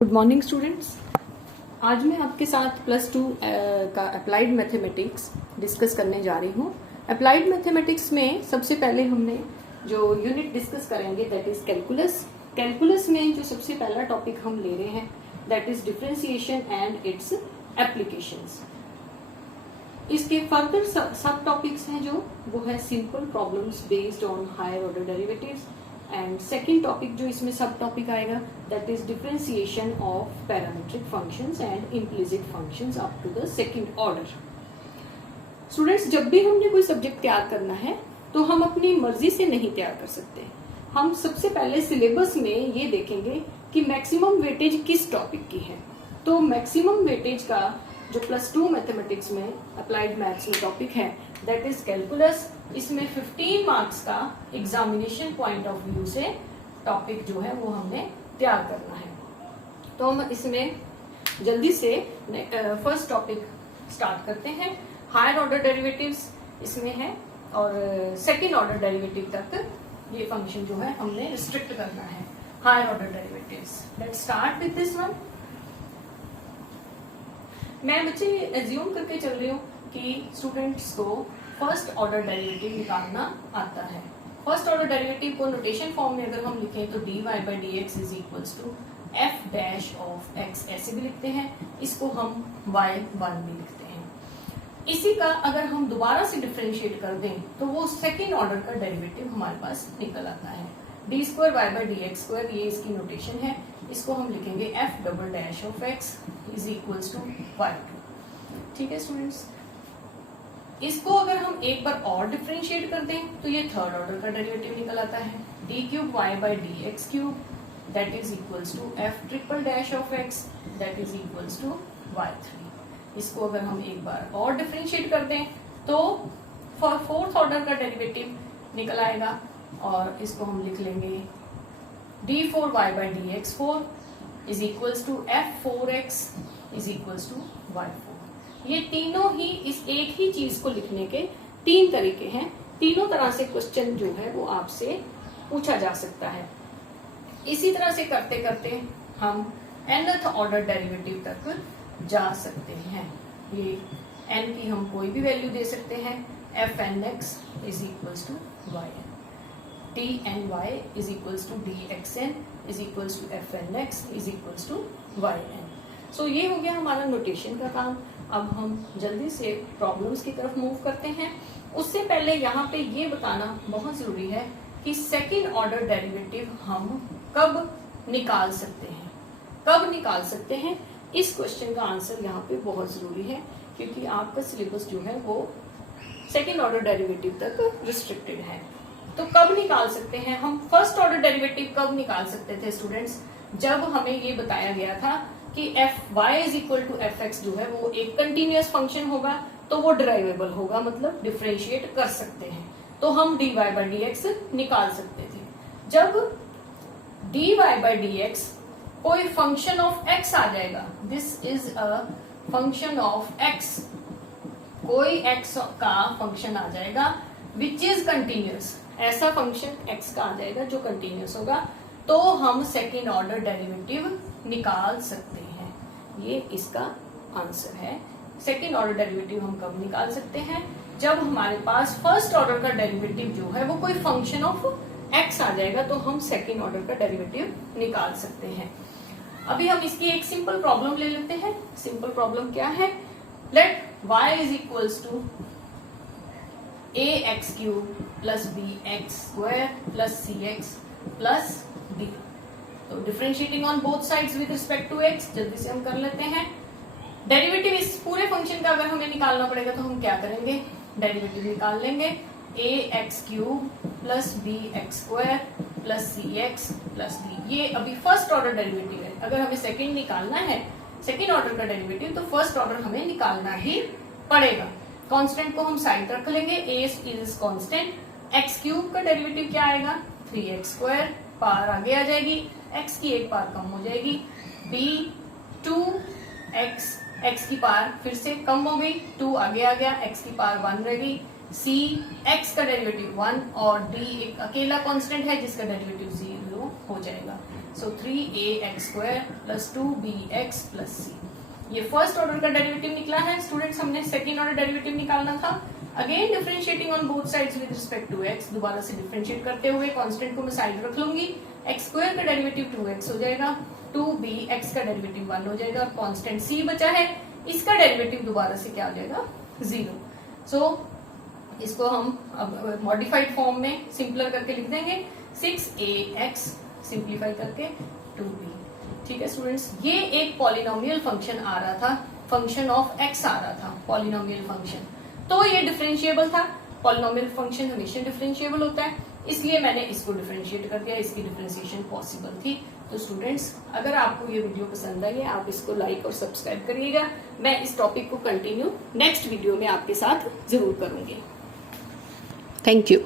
Good morning students. आज मैं आपके साथ प्लस टू का अप्लाइड मैथमेटिक्स डिस्कस करने जा रही हूँ। अप्लाइड मैथमेटिक्स में सबसे पहले हमने जो यूनिट डिस्कस करेंगे दैट इज कैलकुलस। कैलकुलस में जो सबसे पहला टॉपिक हम ले रहे हैं that is differentiation and its applications. इसके फर्दर सब टॉपिक्स हैं जो वो है simple problems based on higher order derivatives and second topic जो इसमें सब टॉपिक आएगा that is differentiation of parametric functions and implicit functions up to the second order. Students, जब भी हमने कोई सब्जेक्ट तैयार करना है तो हम अपनी मर्जी से नहीं तैयार कर सकते। हम सबसे पहले सिलेबस में ये देखेंगे कि मैक्सिमम वेटेज किस टॉपिक की है। तो मैक्सिमम वेटेज का जो प्लस टू मैथमेटिक्स में अप्लाइड मैथ्स में टॉपिक है दैट इज कैलकुलस। इसमें 15 मार्क्स का एग्जामिनेशन पॉइंट ऑफ व्यू से टॉपिक जो है वो हमने तैयार करना है। तो हम इसमें जल्दी से फर्स्ट टॉपिक स्टार्ट करते हैं। हायर ऑर्डर डेरिवेटिव्स इसमें है और सेकेंड ऑर्डर डेरिवेटिव तक ये फंक्शन जो है हमने रिस्ट्रिक्ट करना है। Higher order derivatives, let's start with this one. मैं बच्चे एज्यूम करके चल रही हूँ कि स्टूडेंट्स को फर्स्ट ऑर्डर डेरिवेटिव निकालना आता है। फर्स्ट ऑर्डर डेरिवेटिव को नोटेशन फॉर्म में अगर हम लिखें तो dy by dx is equals to f dash of x ऐसे भी लिखते हैं, इसको हम y1 भी लिखते हैं। इसी का अगर हम दोबारा से डिफरेंशिएट कर दें तो वो सेकेंड ऑर्डर का डेरिवेटिव हमारे पास निकल आता है। D square y by d x square ये इसकी नोटेशन है, इसको हम लिखेंगे f double dash of x is equals to y2। ठीक है स्टूडेंट्स, इसको अगर हम एक बार और डिफरेंशिएट कर दें तो ये थर्ड ऑर्डर का डेरिवेटिव निकल आता है। D cube y by d x cube that is equals to f triple dash of x that is equals to y3। इसको अगर हम एक बार और डिफरेंशिएट कर दें तो फोर्थ ऑर्डर का डेरिवेटिव निकल आएगा और इसको हम लिख लेंगे d four y by d x four is equals to f four x is equals to y4। ये तीनों ही इस एक ही चीज को लिखने के तीन तरीके हैं। तीनों तरह से क्वेश्चन जो है वो आपसे पूछा जा सकता है। इसी तरह से करते करते हम nth ऑर्डर डेरिवेटिव तक जा सकते हैं। ये n की हम कोई भी वैल्यू दे सकते हैं। F n x is equals to y n, t n y is equals to d x n is equals to f n x is equals to y n. So ये हो गया हमारा नोटेशन का काम। अब हम जल्दी से प्रॉब्लम्स की तरफ मूव करते हैं। उससे पहले यहाँ पे ये बताना बहुत जरूरी है कि सेकेंड ऑर्डर डेरिवेटिव हम कब निकाल सकते हैं। कब निकाल सकते हैं, इस क्वेश्चन का आंसर यहाँ पे बहुत जरूरी है क्योंकि आपका सिलेबस जो है वो सेकेंड ऑर्डर डेरिवेटिव तक रिस्ट्रिक्टेड है। तो कब निकाल सकते हैं हम? फर्स्ट ऑर्डर डेरिवेटिव कब निकाल सकते थे स्टूडेंट्स? जब हमें ये बताया गया था कि f y is equal to f x जो है वो एक कंटिन्यूअस फंक्शन होगा तो वो डिराइवेबल होगा, मतलब डिफरेंशिएट कर सकते हैं, तो हम d y by d x निकाल सकते थे। जब d y by d x कोई फंक्शन ऑफ एक्स आ जाएगा, this is a function of x, कोई एक्स का फंक्शन आ जाएगा विच इज कंटिन्यूअस, ऐसा फंक्शन एक्स का आ जाएगा जो कंटिन्यूअस होगा, तो हम सेकेंड ऑर्डर डेरिवेटिव निकाल सकते हैं। ये इसका आंसर है। सेकेंड ऑर्डर डेरिवेटिव हम कब निकाल सकते हैं? जब हमारे पास फर्स्ट ऑर्डर का डेरिवेटिव जो है वो कोई फंक्शन ऑफ एक्स आ जाएगा तो हम सेकेंड ऑर्डर का डेरिवेटिव निकाल सकते हैं। अभी हम इसकी एक सिंपल प्रॉब्लम ले लेते हैं। सिंपल प्रॉब्लम क्या है? Let y is equals to a x cube plus b x square plus c x plus d. तो differentiating on both sides with respect to x, जल्दी से हम कर लेते हैं। डेरिवेटिव इस पूरे फंक्शन का अगर हमें निकालना पड़ेगा तो हम क्या करेंगे? डेरिवेटिव निकाल लेंगे a x cube plus b x square plus c x plus d. ये अभी फर्स्ट ऑर्डर डेरिवेटिव है। अगर हमें सेकेंड निकालना है, सेकेंड ऑर्डर का डेरिवेटिव, तो फर्स्ट ऑर्डर हमें निकालना ही पड़ेगा। कांस्टेंट को हम साइड रख लेंगे, ए इज कांस्टेंट। एक्स क्यूब का डेरिवेटिव क्या आएगा? 3x स्क्वायर, पार आगे आ जाएगी, x की एक पार कम हो जाएगी, b 2x, x की पार फिर से कम हो गई, 2 आगे आ गया, x की पार 1 रह गई, c x का डेरिवेटिव 1 और d एक अकेला कांस्टेंट है जिसका डेरिवेटिव 0 हो जाएगा। So 3ax² plus 2bx plus c। ये फर्स्ट ऑर्डर का डेरिवेटिव निकला है स्टूडेंट्स। हमने सेकेंड ऑर्डर डेरिवेटिव निकालना था। Again differentiating on both sides with respect to x, दोबारा से डिफरेंशिएट करते हुए कांस्टेंट को मैं साइड रख लूंगी। x² का डेरिवेटिव 2x हो जाएगा, 2bx का डेरिवेटिव 1 हो जाएगा और कांस्टेंट c बचा है, इसका डेरिवेटिव दोबारा से क्या हो जाएगा 0। सो इसको हम अब मॉडिफाइड फॉर्म में सिंपलर करके लिख देंगे 6ax सिंप्लीफाई करके 2b। ठीक है स्टूडेंट्स, ये एक पॉलिनोमियल फंक्शन आ रहा था, फंक्शन ऑफ x आ रहा था, पॉलिनोमियल फंक्शन। तो ये डिफरेंशिएबल था। पॉलिनोमियल फंक्शन हमेशा डिफरेंशिएबल होता है, इसलिए मैंने इसको डिफरेंशिएट कर दिया, इसकी डिफरेंशिएशन पॉसिबल थी। तो स्टूडेंट्स, अगर आपको ये वीडियो पसंद आई है, आप इसको लाइक और सब्सक्राइब करिएगा। मैं इस टॉपिक को कंटिन्यू नेक्स्ट वीडियो में आपके साथ जरूर करूंगी। Thank you.